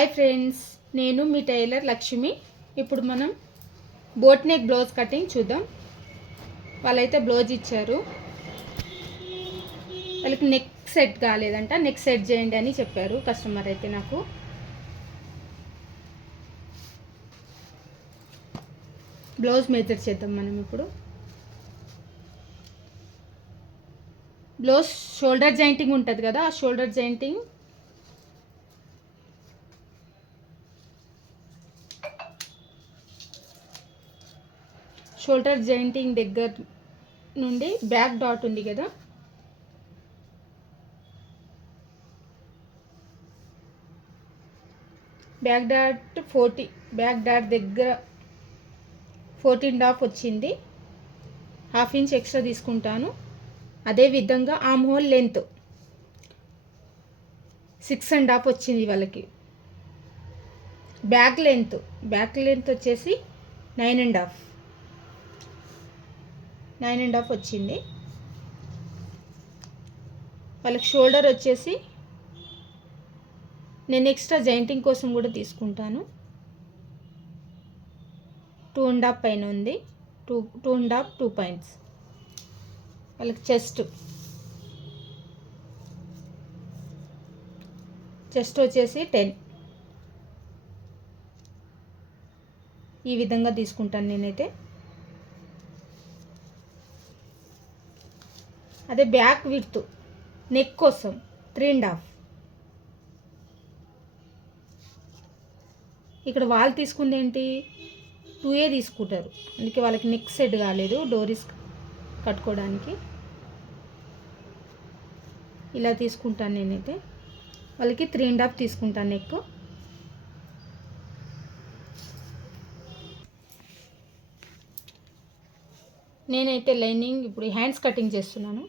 Hi friends, నేను మీ tailor Lakshmi. ఇప్పుడు మనం బోట్ నెక్ బ్లౌజ్ కటింగ్ చూద్దాం. వాళ్ళైతే బ్లౌజ్ ఇచ్చారు, వాళ్ళకి నెక్ సెట్ కాలేదంట, నెక్ సెట్ చేయండి అని చెప్పారు కస్టమర్ అయితే. నాకు బ్లౌజ్ మెజర్ చేద్దాం మనం ఇప్పుడు. బ్లౌజ్ షోల్డర్ జాయింటింగ్ ఉంటుంది కదా, ఆ షోల్డర్ జాయింటింగ్ దగ్గర నుండి బ్యాక్ డాట్ ఉంది కదా, బ్యాక్ డాట్ దగ్గర 14.5 వచ్చింది. ½ ఇంచ్ ఎక్స్ట్రా తీసుకుంటాను. అదేవిధంగా ఆర్మ్ హోల్ లెంత్ 6.5 వచ్చింది వాళ్ళకి. బ్యాక్ లెంత్ వచ్చేసి 9.5 వచ్చింది. వాళ్ళకి షోల్డర్ వచ్చేసి నేను ఎక్స్ట్రా జాయింటింగ్ కోసం కూడా తీసుకుంటాను. 2.5 పైన ఉంది, 2 పాయింట్స్. వాళ్ళకి చెస్ట్ వచ్చేసి 10. ఈ విధంగా తీసుకుంటాను నేనైతే. అదే బ్యాక్ విడ్త్ నెక్ కోసం 3.5. ఇక్కడ వాళ్ళు తీసుకుంది ఏంటి, 2A తీసుకుంటారు, అందుకే వాళ్ళకి నెక్ సెట్ కాలేదు డోరీస్ కట్టుకోవడానికి. ఇలా తీసుకుంటాను నేనైతే. వాళ్ళకి 3.5 తీసుకుంటాను నెక్. నేనైతే లైనింగ్ ఇప్పుడు హ్యాండ్స్ కటింగ్ చేస్తున్నాను.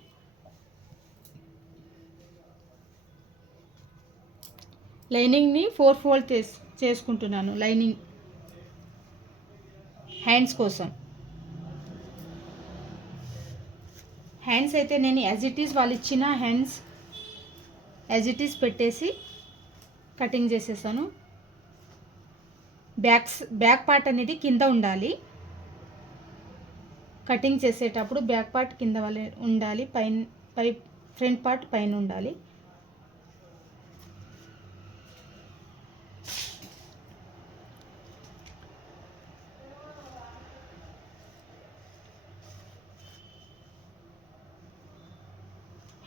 లైనింగ్ని 4 ఫోల్డ్ చేసుకుంటున్నాను. లైనింగ్ హ్యాండ్స్ కోసం. హ్యాండ్స్ అయితే నేను యాజ్ ఇట్ ఈస్ వాళ్ళు ఇచ్చిన హ్యాండ్స్ యాజ్ ఇట్ ఈస్ పెట్టేసి కటింగ్ చేసేసాను. బ్యాక్ పార్ట్ అనేది కింద ఉండాలి. కటింగ్ చేసేటప్పుడు బ్యాక్ పార్ట్ కింద ఉండాలి, ఫ్రంట్ పార్ట్ పైన ఉండాలి.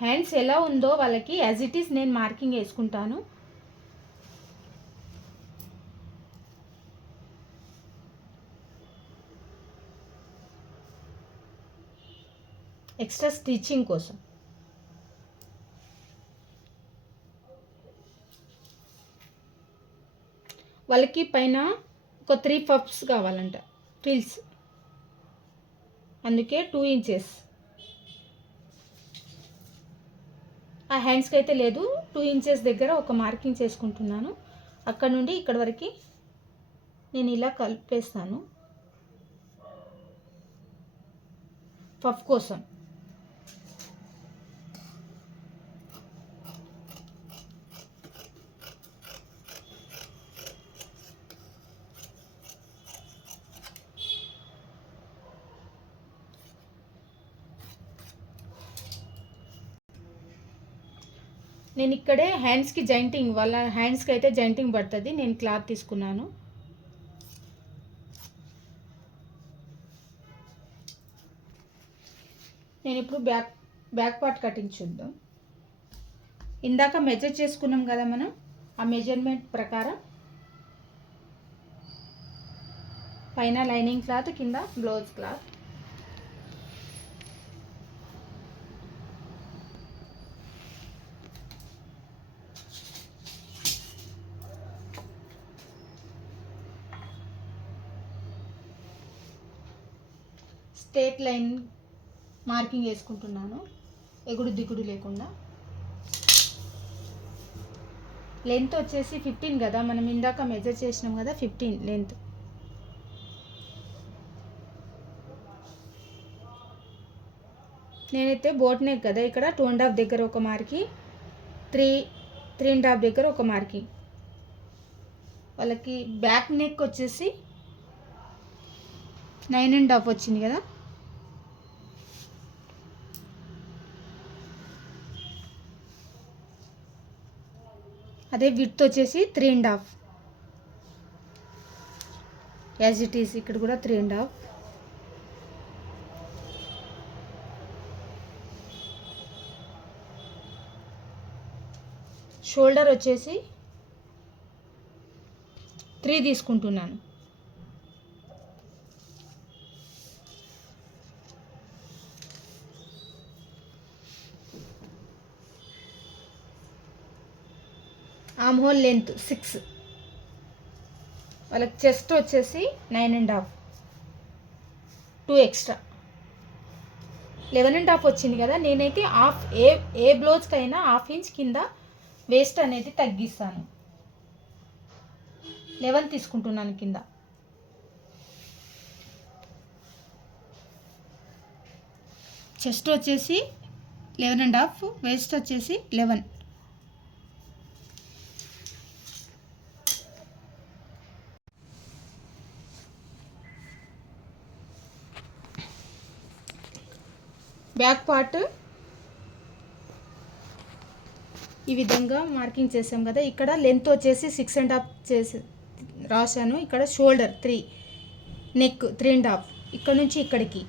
హ్యాండ్స్ ఎలా ఉందో వాళ్ళకి యాజ్ ఇట్ ఈస్ నేను మార్కింగ్ వేసుకుంటాను. ఎక్స్ట్రా స్టిచ్చింగ్ కోసం. వాళ్ళకి పైన ఒక 3 పఫ్స్ కావాలంట, ఫ్రిల్స్, అందుకే 2 ఇంచెస్. ఆ హ్యాండ్స్కి అయితే లేదు, 2 ఇంచెస్ దగ్గర ఒక మార్కింగ్ చేసుకుంటున్నాను. అక్కడ నుండి ఇక్కడ వరకు నేను ఇలా కలిపేస్తాను పఫ్ కోసం. నేను ఇక్కడే హ్యాండ్స్కి జాయింటింగ్, వాళ్ళ హ్యాండ్స్కి అయితే జాయింటింగ్ పడుతుంది, నేను క్లాత్ తీసుకున్నాను. నేను ఇప్పుడు బ్యాక్ పార్ట్ కటింగ్ చూద్దాం. ఇందాక మెజర్ చేసుకున్నాం కదా మనం, ఆ మెజర్మెంట్ ప్రకారం పైన లైనింగ్ క్లాత్, కింద blouse cloth. Straight line marking వేసుకుంటున్నాను, ఎగుడు దిగుడు లేకుండా. లెంత్ వచ్చేసి 15 కదా, మనం ఇందాక మెజర్ చేసినాం కదా, 15 లెంత్. నేనైతే బోట్ నెక్ కదా, ఇక్కడ 2.5 దగ్గర ఒక మార్కింగ్, 3.5 దగ్గర ఒక మార్కింగ్. వాళ్ళకి బ్యాక్ నెక్ వచ్చేసి 9.5 వచ్చింది కదా. అదే విడ్త్ వచ్చేసి 3.5 యాజ్ ఇట్ ఈస్. ఇక్కడ కూడా 3.5. షోల్డర్ వచ్చేసి 3 తీసుకుంటున్నాను. Arm whole length 6. వాళ్ళకి చెస్ట్ వచ్చేసి 9.5, 2 ఎక్స్ట్రా 11.5 వచ్చింది కదా. నేనైతే హాఫ్ ఏ బ్లౌజ్కైనా 1/2 ఇంచ్ కింద వేస్ట్ అనేది తగ్గిస్తాను. 11 తీసుకుంటున్నాను కింద. చెస్ట్ వచ్చేసి 11.5, వేస్ట్ వచ్చేసి 11. బ్యాక్ పార్ట్ ఈ విధంగా మార్కింగ్ చేసాం కదా. ఇక్కడ లెంత్ వచ్చేసి 6.5 చేసి రాశాను. ఇక్కడ షోల్డర్ 3, నెక్ 3.5, ఇక్కడ నుంచి ఇక్కడికి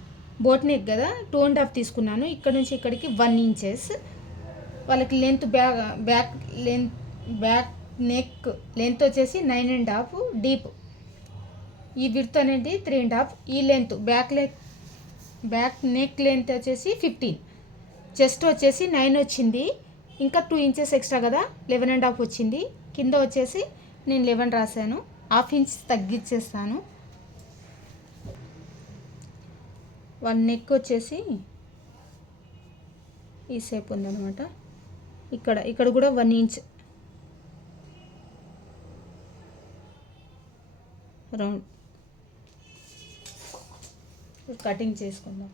బోట్ నెక్ కదా 2.5 తీసుకున్నాను. ఇక్కడ నుంచి ఇక్కడికి 1 ఇంచెస్. వాళ్ళకి లెంత్ బ్యాక్ నెక్ లెంత్ వచ్చేసి 9.5, డీప్ ఈ విడ్త్ అనేది 3.5. ఈ లెంత్ బ్యాక్ నెక్ లెంత్ వచ్చేసి 15. చెస్ట్ వచ్చేసి 9 వచ్చింది, ఇంకా 2 ఇంచెస్ ఎక్స్ట్రా కదా 11.5 వచ్చింది. కింద వచ్చేసి నేను 11 రాశాను, 1/2 ఇంచ్ తగ్గించేస్తాను. వన్ నెక్ వచ్చేసి ఈ షేప్ ఉందన్నమాట. ఇక్కడ కూడా 1 ఇంచ్ రౌండ్ కటింగ్ చేసుకుందాం.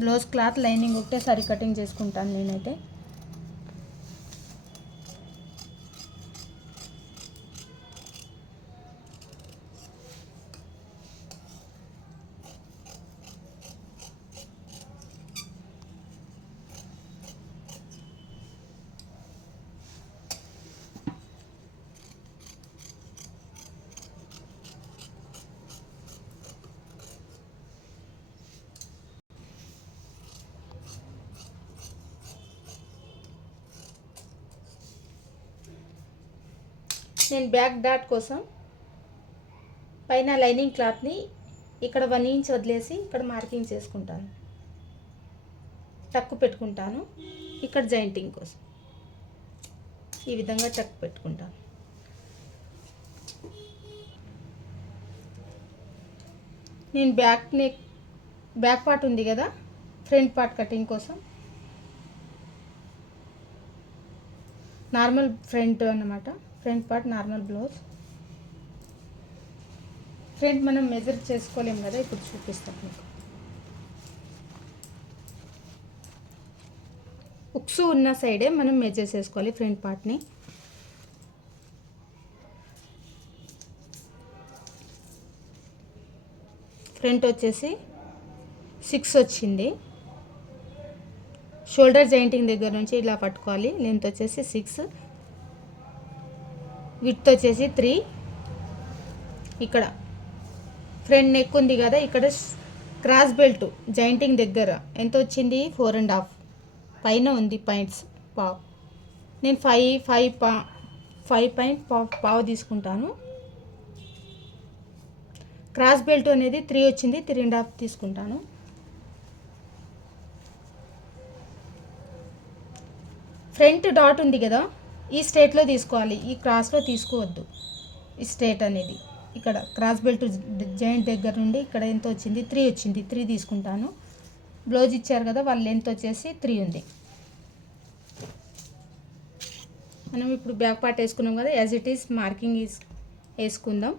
బ్లౌజ్ క్లాత్ లైనింగ్ ఒకటేసారి కటింగ్ చేసుకుంటాను నేనైతే. నేను బ్యాక్ డాట్ కోసం పైన లైనింగ్ క్లాత్ని ఇక్కడ 1 ఇంచ్ వదిలేసి ఇక్కడ మార్కింగ్ చేసుకుంటాను, టక్కు పెట్టుకుంటాను. ఇక్కడ జాయింటింగ్ కోసం ఈ విధంగా టక్ పెట్టుకుంటాను. నేను బ్యాక్ పార్ట్ ఉంది కదా, ఫ్రంట్ పార్ట్ కటింగ్ కోసం నార్మల్ ఫ్రంట్ అన్నమాట. Front part normal blouse. Front మనం మెజర్ చేసుకోలేము కదా, ఇప్పుడు చూపిస్తాను మీకు. ఉక్సు ఉన్న సైడే మనం మెజర్ చేసుకోవాలి ఫ్రంట్ పార్ట్ని. ఫ్రంట్ వచ్చేసి 6 వచ్చింది. షోల్డర్ జాయింటింగ్ దగ్గర నుంచి ఇలా పట్టుకోవాలి. లెంత్ వచ్చేసి 6, విడ్త్ వచ్చేసి 3. ఇక్కడ ఫ్రంట్ నెక్ ఉంది కదా, ఇక్కడ క్రాస్ బెల్ట్ జాయింటింగ్ దగ్గర ఎంత వచ్చింది 4.5. పైన ఉంది పాయింట్స్ పావు. నేను 5.5 తీసుకుంటాను. క్రాస్ బెల్ట్ అనేది 3 వచ్చింది, 3.5 తీసుకుంటాను. ఫ్రంట్ డాట్ ఉంది కదా, ఈ స్ట్రేట్లో తీసుకోవాలి, ఈ క్రాస్లో తీసుకోవద్దు. ఈ స్ట్రేట్ అనేది ఇక్కడ క్రాస్ బెల్ట్ జాయింట్ దగ్గర నుండి ఇక్కడ ఎంత వచ్చింది 3 వచ్చింది, 3 తీసుకుంటాను. బ్లౌజ్ ఇచ్చారు కదా, వాళ్ళ లెంత్ వచ్చేసి 3 ఉంది. మనం ఇప్పుడు బ్యాక్ పార్ట్ వేసుకున్నాం కదా, యాజ్ ఇట్ ఈస్ మార్కింగ్ వేసుకుందాం.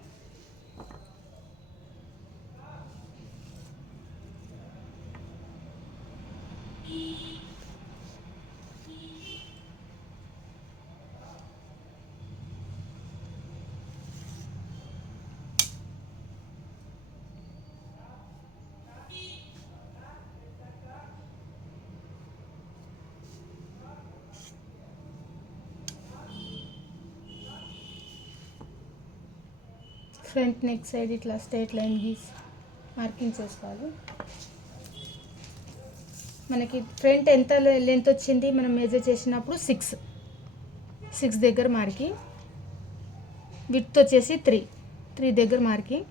ఫ్రంట్ నెక్ సైడ్ ఇట్లా స్ట్రైట్ లైన్ గీసి మార్కింగ్ చేసుకోవాలి. మనకి ఫ్రంట్ ఎంత లెంత్ వచ్చింది మనం మెజర్ చేసినప్పుడు 6 దగ్గర మార్కింగ్, విడ్త్ వచ్చేసి 3 దగ్గర మార్కింగ్.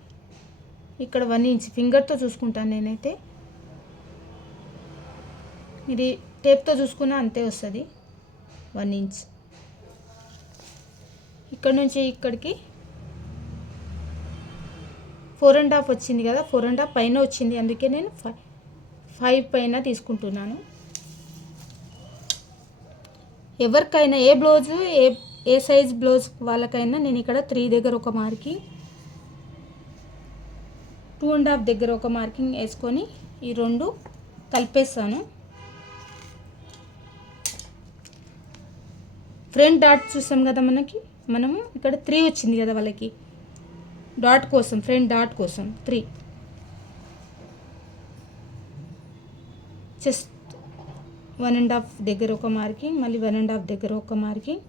ఇక్కడ 1 ఇంచ్ ఫింగర్తో చూసుకుంటాను నేనైతే, ఇది టేప్తో చూసుకున్నా అంతే వస్తుంది 1 ఇంచ్. ఇక్కడ నుంచి ఇక్కడికి 4.5 వచ్చింది కదా, 4.5 పైన వచ్చింది, అందుకే నేను 5 పైన తీసుకుంటున్నాను. ఎవరికైనా ఏ బ్లౌజు ఏ సైజ్ బ్లౌజ్ వాళ్ళకైనా నేను ఇక్కడ 3 దగ్గర ఒక మార్కింగ్, 2.5 దగ్గర ఒక మార్కింగ్ వేసుకొని ఈ రెండు కలిపేస్తాను. ఫ్రంట్ డాట్ చూసాం కదా, మనము ఇక్కడ 3 వచ్చింది కదా వాళ్ళకి, డాట్ కోసం, ఫ్రంట్ డాట్ కోసం 3. చెస్ట్ 1.5 దగ్గర ఒక మార్కింగ్, మళ్ళీ 1.5 దగ్గర ఒక మార్కింగ్.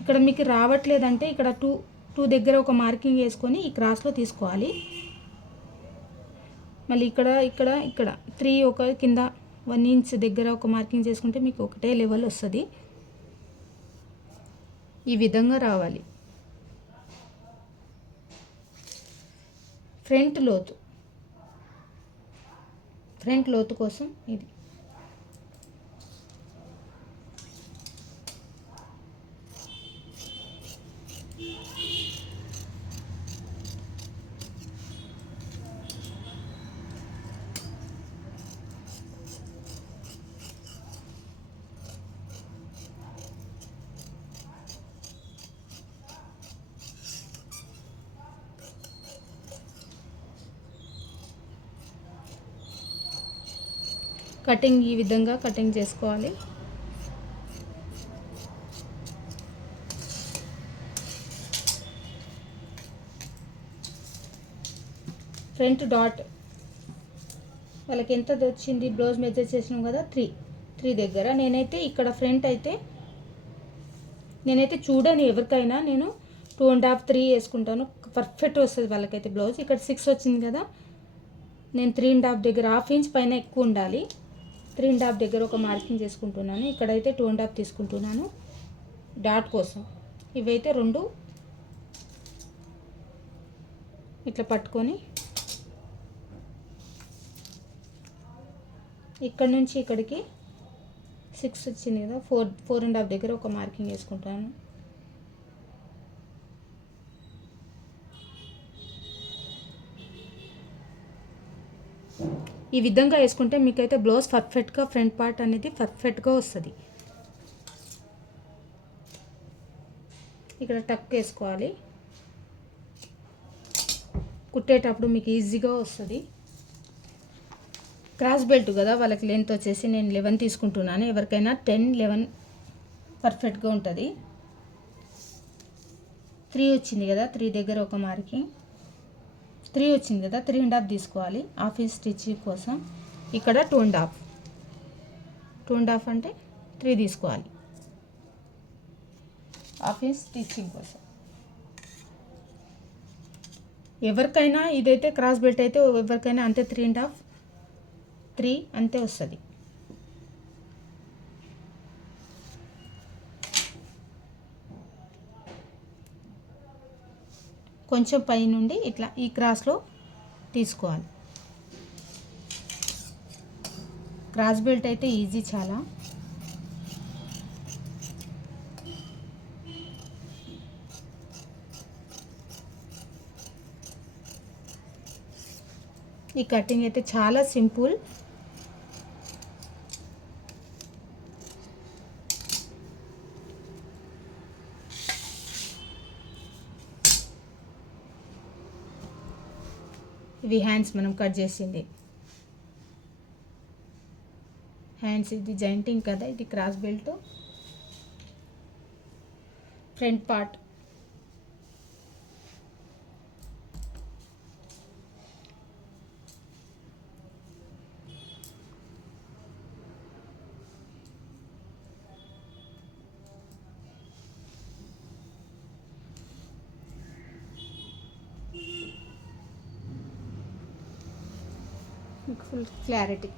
ఇక్కడ మీకు రావట్లేదంటే ఇక్కడ 2 దగ్గర ఒక మార్కింగ్ వేసుకొని ఈ క్రాస్లో తీసుకోవాలి. మళ్ళీ ఇక్కడ 3 ఒక కింద 1 ఇంచ్ దగ్గర ఒక మార్కింగ్ చేసుకుంటే మీకు ఒకటే లెవెల్ వస్తుంది. ఈ విధంగా రావాలి. ఫ్రంట్ లోతు కోసం ఇది. కటింగ్ ఈ విధంగా కటింగ్ చేసుకోవాలి. ఫ్రంట్ డాట్ వాళ్ళకి ఎంత వచ్చింది బ్లౌజ్ మెజర్ చేసినాం కదా, 3 దగ్గర. నేనైతే ఇక్కడ ఫ్రంట్ అయితే చూడని ఎవరికైనా నేను 2.5 3 వేసుకుంటాను, పర్ఫెక్ట్ వస్తుంది వాళ్ళకైతే బ్లౌజ్. ఇక్కడ 6 వచ్చింది కదా, నేను 3.5 దగ్గర 1/2 ఇంచ్ పైన ఎక్కువ ఉండాలి, 3.5 దగ్గర ఒక మార్కింగ్ చేసుకుంటున్నాను. ఇక్కడైతే 2.5 తీసుకుంటున్నాను డాట్ కోసం. ఇవైతే 2 ఇట్లా పట్టుకొని ఇక్కడ నుంచి ఇక్కడికి 6 వచ్చింది కదా, 4.5 దగ్గర ఒక మార్కింగ్ వేసుకుంటాను. ఈ విధంగా వేసుకుంటే మీకైతే బ్లౌజ్ పర్ఫెక్ట్గా ఫ్రంట్ పార్ట్ అనేది పర్ఫెక్ట్గా వస్తుంది. ఇక్కడ టక్ వేసుకోవాలి, కుట్టేటప్పుడు మీకు ఈజీగా వస్తుంది. క్రాస్ బెల్ట్ కదా, వాళ్ళకి లెంత్ వచ్చేసి నేను 11 తీసుకుంటున్నాను. ఎవరికైనా 10 11 పర్ఫెక్ట్గా ఉంటుంది. 3 వచ్చింది కదా, 3 దగ్గర ఒక మార్కింగ్, 3 వచ్చింది కదా, 3.5 తీసుకోవాలి 1/2 ఇంచ్ స్టిచ్చింగ్ కోసం. ఇక్కడ 2.5 అంటే 3 తీసుకోవాలి 1/2 ఇంచ్ స్టిచ్చింగ్ కోసం. ఎవరికైనా ఇదైతే క్రాస్ బెల్ట్ అయితే ఎవరికైనా అంతే 3.5 3 అంతే వస్తుంది. కొంచెం పై నుండి ఇట్లా ఈ క్రాస్లో తీసుకోవాలి. క్రాస్ బెల్ట్ అయితే ఈజీ చాలా. ఈ కటింగ్ అయితే చాలా సింపుల్. ఇవి హ్యాండ్స్ మనం కట్ చేసింది హ్యాండ్స్. ఇది జాయింటింగ్ కదా, ఇది cross belt front part. Full clarity.